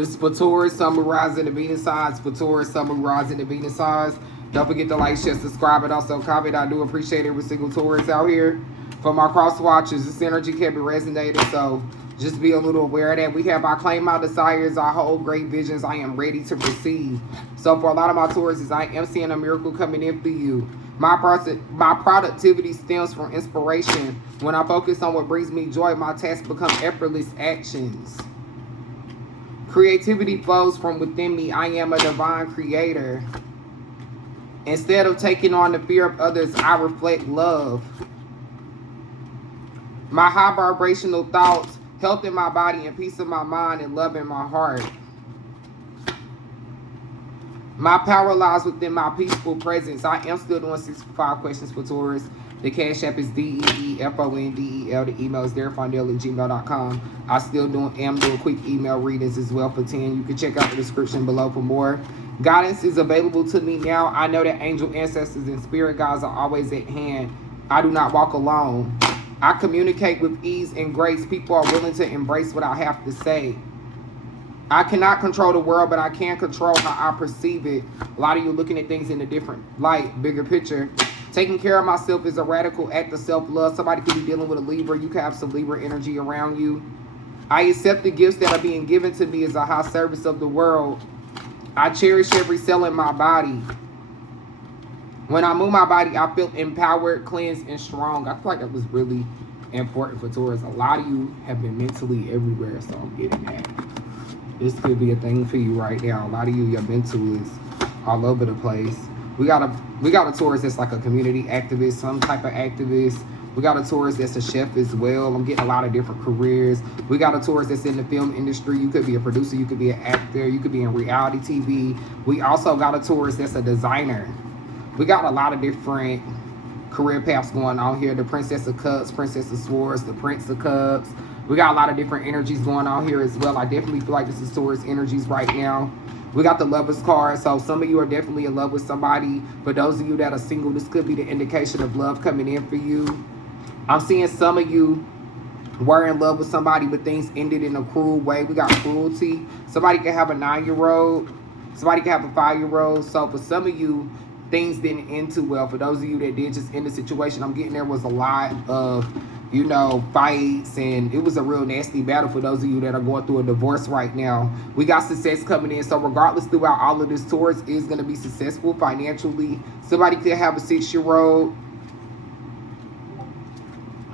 This is for Taurus, Sun, Moon, Rising, and Venus signs. For Taurus, Sun, Moon, Rising, and Venus signs. Don't forget to like, share, subscribe, and also comment. I do appreciate every single Taurus out here. For my cross watchers, this energy can be resonating, so just be a little aware of that. We have I claim my desires, I hold great visions, I am ready to receive. So for a lot of my Tauruses, I am seeing a miracle coming in for you. My productivity stems from inspiration. When I focus on what brings me joy, my tasks become effortless actions. Creativity flows from within me. I am a divine creator. Instead of taking on the fear of others, I reflect love. My high vibrational thoughts, health in my body and peace of my mind and love in my heart. My power lies within my peaceful presence. I am still doing 65 questions for Taurus. The Cash App is DeeFondel. The email is DeeFondel@gmail.com. I still am doing quick email readings as well for 10. You can check out the description below for more. Guidance is available to me now. I know that angel ancestors and spirit guides are always at hand. I do not walk alone. I communicate with ease and grace. People are willing to embrace what I have to say. I cannot control the world, but I can control how I perceive it. A lot of you looking at things in a different light, bigger picture. Taking care of myself is a radical act of self-love. Somebody could be dealing with a Libra. You could have some Libra energy around you. I accept the gifts that are being given to me as a high service of the world. I cherish every cell in my body. When I move my body, I feel empowered, cleansed, and strong. I feel like that was really important for Taurus. A lot of you have been mentally everywhere, so I'm getting that. This could be a thing for you right now. A lot of you, your mental is all over the place. We got a Taurus that's like a community activist, some type of activist. We got a Taurus that's a chef as well. I'm getting a lot of different careers. We got a Taurus that's in the film industry. You could be a producer. You could be an actor. You could be in reality TV. We also got a Taurus that's a designer. We got a lot of different career paths going on here. The Princess of Cups, Princess of Swords, the Prince of Cups. We got a lot of different energies going on here as well. I definitely feel like this is Taurus energies right now. We got the Lovers card, so some of you are definitely in love with somebody. For those of you that are single, this could be the indication of love coming in for you. I'm seeing some of you were in love with somebody, but things ended in a cruel way. We got cruelty. Somebody can have a 9-year-old. Somebody can have a 5-year-old. So for some of you, things didn't end too well. For those of you that did just end the situation, I'm getting there was a lot of, you know, fights, and it was a real nasty battle for those of you that are going through a divorce right now. We got success coming in. So regardless, throughout all of this, Taurus is going to be successful financially. Somebody could have a 6-year-old.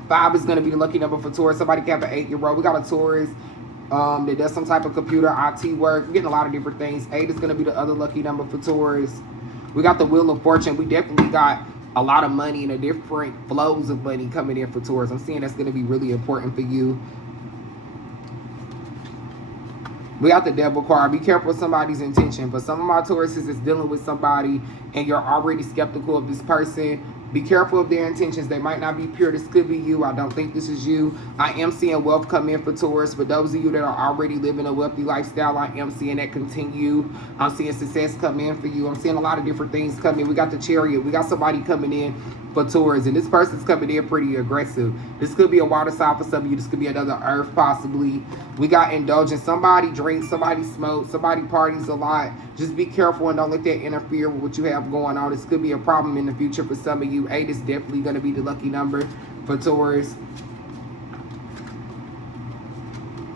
5 is going to be the lucky number for Taurus. Somebody can have an 8-year-old. We got a Taurus that does some type of computer IT work. We're getting a lot of different things. 8 is going to be the other lucky number for Taurus. We got the Wheel of Fortune. We definitely got a lot of money and a different flows of money coming in for Taurus. I'm seeing that's going to be really important for you. We got the Devil card. Be careful with somebody's intention. For some of my Tauruses is dealing with somebody and you're already skeptical of this person. Be careful of their intentions. They might not be pure. This could be you. I don't think this is you. I am seeing wealth come in for Taurus. For those of you that are already living a wealthy lifestyle, I am seeing that continue. I'm seeing success come in for you. I'm seeing a lot of different things come in. We got the Chariot. We got somebody coming in for Taurus, and this person's coming in pretty aggressive. This could be a water sign for some of you. This could be another Earth possibly. We got indulgence. Somebody drinks, somebody smokes, somebody parties a lot. Just be careful and don't let that interfere with what you have going on. This could be a problem in the future for some of you. 8 is definitely going to be the lucky number for Taurus.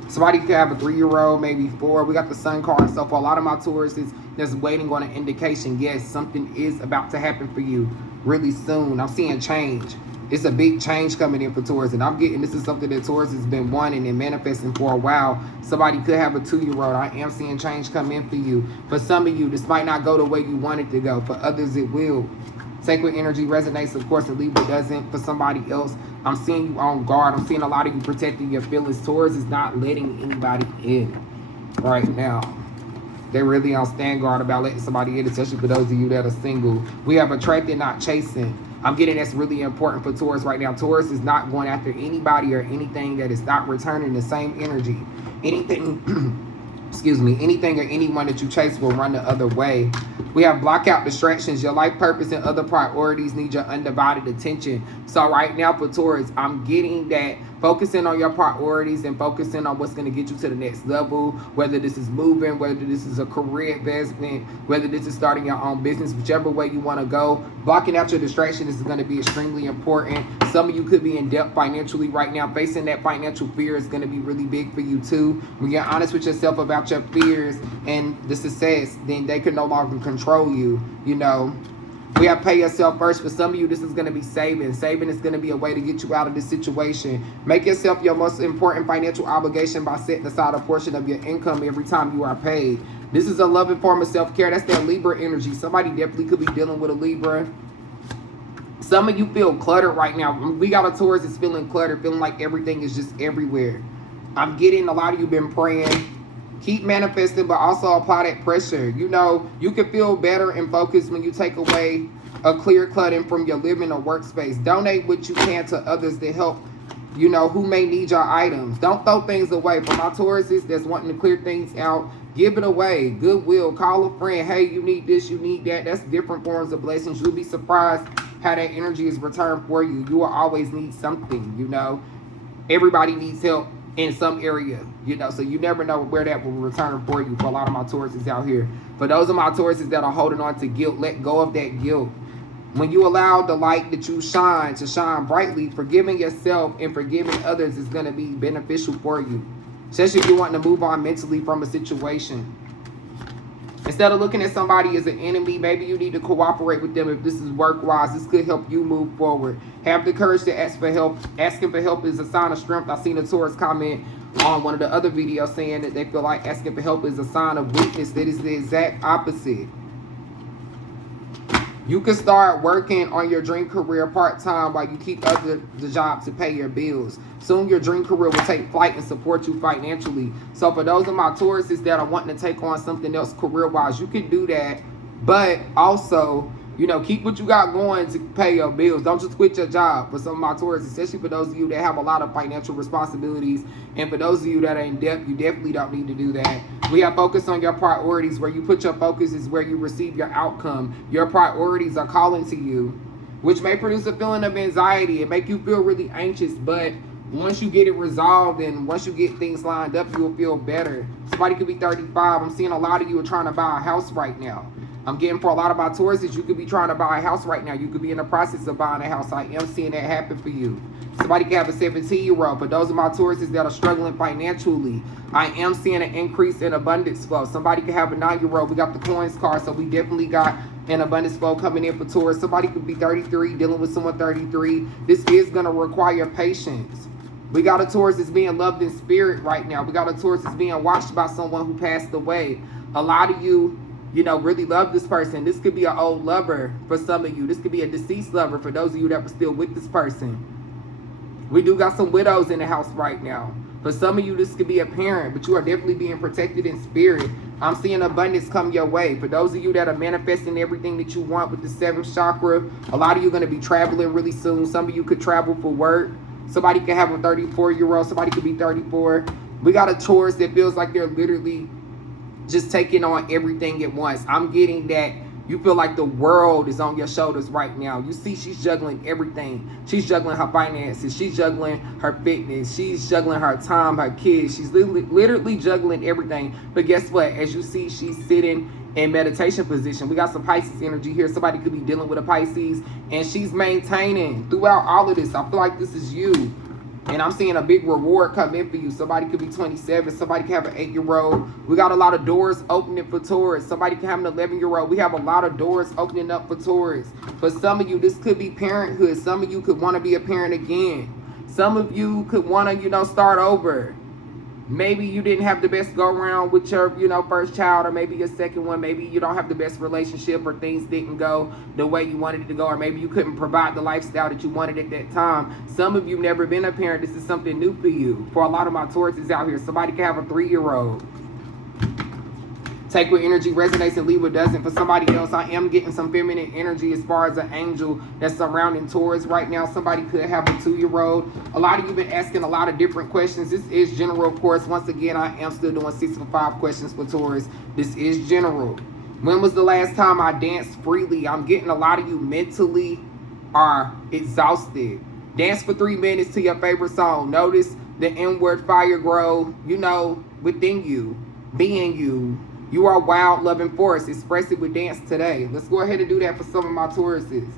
Somebody could have a 3-year-old, maybe 4. We got the Sun card. So for a lot of my Tauruses that's waiting on an indication, yes, something is about to happen for you really soon. I'm seeing change. It's a big change coming in for Taurus, and I'm getting this is something that Taurus has been wanting and manifesting for a while. Somebody could have a 2-year-old. I am seeing change come in for you. For some of you, this might not go the way you want it to go. For others, it will. Sacred energy resonates, of course, and Libra doesn't. For somebody else, I'm seeing you on guard. I'm seeing a lot of you protecting your feelings. Taurus is not letting anybody in right now. They're really on stand guard about letting somebody in, especially for those of you that are single. We have attracted, not chasing. I'm getting that's really important for Taurus right now. Taurus is not going after anybody or anything that is not returning the same energy. Anything, excuse me, anything or anyone that you chase will run the other way. We have block out distractions. Your life purpose and other priorities need your undivided attention. So right now for Taurus, I'm getting that Focusing on your priorities and focusing on what's going to get you to the next level, whether this is moving, whether this is a career investment, whether this is starting your own business, whichever way you want to go. Blocking out your distractions is going to be extremely important. Some of you could be in debt financially right now. Facing that financial fear is going to be really big for you too. When you're honest with yourself about your fears and the success, then they can no longer control you, you know. We have to pay yourself first. For some of you, this is going to be saving. Saving is going to be a way to get you out of this situation. Make yourself your most important financial obligation by setting aside a portion of your income every time you are paid. This is a loving form of self-care. That's that Libra energy. Somebody definitely could be dealing with a Libra. Some of you feel cluttered right now. We got a Taurus that's feeling cluttered, feeling like everything is just everywhere. I'm getting a lot of you been praying. Keep manifesting, but also apply that pressure. You know, you can feel better and focused when you take away a clear clutter from your living or workspace. Donate what you can to others to help, you know, who may need your items. Don't throw things away. For my Tauruses that's wanting to clear things out, give it away. Goodwill. Call a friend. Hey, you need this, you need that. That's different forms of blessings. You'll be surprised how that energy is returned for you. You will always need something, you know. Everybody needs help in some area, you know, so you never know where that will return for you. For a lot of my Tauruses out here, for those of my Tauruses that are holding on to guilt, let go of that guilt. When you allow the light that you shine to shine brightly, forgiving yourself and forgiving others is going to be beneficial for you, especially if you want to move on mentally from a situation. Instead of looking at somebody as an enemy, maybe you need to cooperate with them if this is work-wise. This could help you move forward. Have the courage to ask for help. Asking for help is a sign of strength. I seen a Taurus comment on one of the other videos saying that they feel like asking for help is a sign of weakness. That is the exact opposite. You can start working on your dream career part-time while you keep the job to pay your bills. Soon your dream career will take flight and support you financially. So for those of my Tauruses that are wanting to take on something else career-wise, you can do that. But also, you know, keep what you got going to pay your bills. Don't just quit your job. For some of my Tauruses, especially for those of you that have a lot of financial responsibilities, and for those of you that are in debt, you definitely don't need to do that. We have focus on your priorities. Where you put your focus is where you receive your outcome. Your priorities are calling to you, which may produce a feeling of anxiety and make you feel really anxious. But once you get it resolved and once you get things lined up, you will feel better. Somebody could be 35. I'm seeing a lot of you are trying to buy a house right now. I'm getting for a lot of my Tauruses, you could be trying to buy a house right now. You could be in the process of buying a house. I am seeing that happen for you. Somebody could have a 17-year-old. For those of my Tauruses that are struggling financially, I am seeing an increase in abundance flow. Somebody could have a 9-year-old. We got the coins card, so we definitely got an abundance flow coming in for Taurus. Somebody could be 33, dealing with someone 33. This is going to require patience. We got a Taurus that's being loved in spirit right now. We got a Taurus that's being watched by someone who passed away. A lot of you, you know, really love this person. This could be an old lover for some of you. This could be a deceased lover for those of you that were still with this person. We do got some widows in the house right now. For some of you, this could be a parent, but you are definitely being protected in spirit. I'm seeing abundance come your way. For those of you that are manifesting everything that you want with the 7th chakra, a lot of you are going to be traveling really soon. Some of you could travel for work. Somebody could have a 34-year-old. Somebody could be 34. We got a Taurus that feels like they're literally just taking on everything at once. I'm getting that you feel like the world is on your shoulders right now. You see she's juggling everything. She's juggling her finances. She's juggling her fitness. She's juggling her time, her kids. She's literally juggling everything. But guess what? As you see, she's sitting in meditation position. We got some Pisces energy here. Somebody could be dealing with a Pisces, and she's maintaining throughout all of this. I feel like this is you. And I'm seeing a big reward come in for you. Somebody could be 27. Somebody could have an 8-year-old. We got a lot of doors opening for Taurus. Somebody can have an 11-year-old. We have a lot of doors opening up for Taurus. For some of you, this could be parenthood. Some of you could want to be a parent again. Some of you could want to, you know, start over. Maybe you didn't have the best go around with your, you know, first child, or maybe your second one. Maybe you don't have the best relationship, or things didn't go the way you wanted it to go, or maybe you couldn't provide the lifestyle that you wanted at that time. Some of you have never been a parent. This is something new for you. For a lot of my Tauruses out here, somebody can have a 3-year-old. Take what energy resonates and leave what doesn't. For somebody else, I am getting some feminine energy as far as an angel that's surrounding Taurus right now. Somebody could have a 2-year-old. A lot of you have been asking a lot of different questions. This is general, of course. Once again, I am still doing 6 for 5 questions for Taurus. This is general. When was the last time I danced freely? I'm getting a lot of you mentally are exhausted. Dance for 3 minutes to your favorite song. Notice the inward fire grow, you know, within you, being you. You are a wild, loving force. Express it with dance today. Let's go ahead and do that for some of my Tauruses.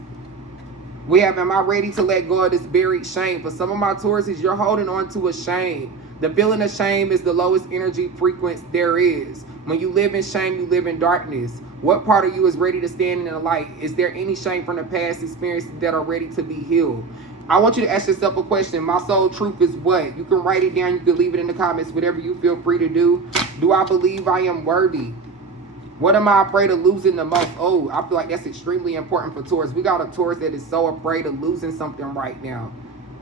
We have, am I ready to let go of this buried shame? For some of my Tauruses, you're holding on to a shame. The feeling of shame is the lowest energy frequency there is. When you live in shame, you live in darkness. What part of you is ready to stand in the light? Is there any shame from the past experiences that are ready to be healed? I want you to ask yourself a question. My soul truth is what? You can write it down. You can leave it in the comments. Whatever you feel free to do. Do I believe I am worthy? What am I afraid of losing the most? Oh, I feel like that's extremely important for Taurus. We got a Taurus that is so afraid of losing something right now.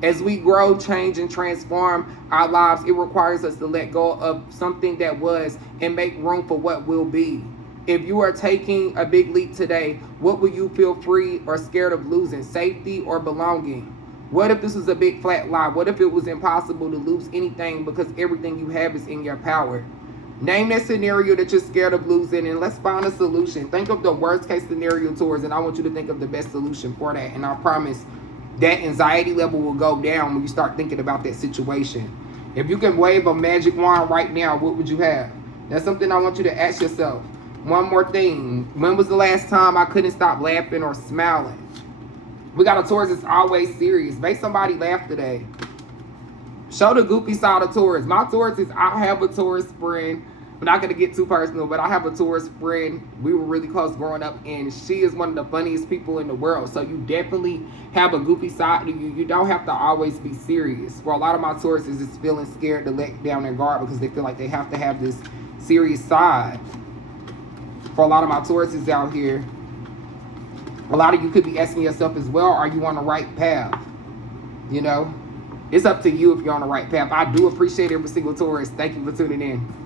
As we grow, change, and transform our lives, it requires us to let go of something that was and make room for what will be. If you are taking a big leap today, what will you feel free or scared of losing? Safety or belonging? What if this was a big flat lie? What if it was impossible to lose anything because everything you have is in your power? Name that scenario that you're scared of losing and let's find a solution. Think of the worst case scenario towards, and I want you to think of the best solution for that. And I promise that anxiety level will go down when you start thinking about that situation. If you can wave a magic wand right now, what would you have? That's something I want you to ask yourself. One more thing. When was the last time I couldn't stop laughing or smiling? We got a Taurus that's always serious. Make somebody laugh today. Show the goofy side of Taurus. My Taurus is, I have a Taurus friend. I'm not going to get too personal, but I have a Taurus friend. We were really close growing up, and she is one of the funniest people in the world. So you definitely have a goofy side to you. You don't have to always be serious. For a lot of my Tauruses, it's feeling scared to let down their guard because they feel like they have to have this serious side. For a lot of my Tauruses out here, a lot of you could be asking yourself as well, are you on the right path? You know, it's up to you if you're on the right path. I do appreciate every single Taurus. Thank you for tuning in.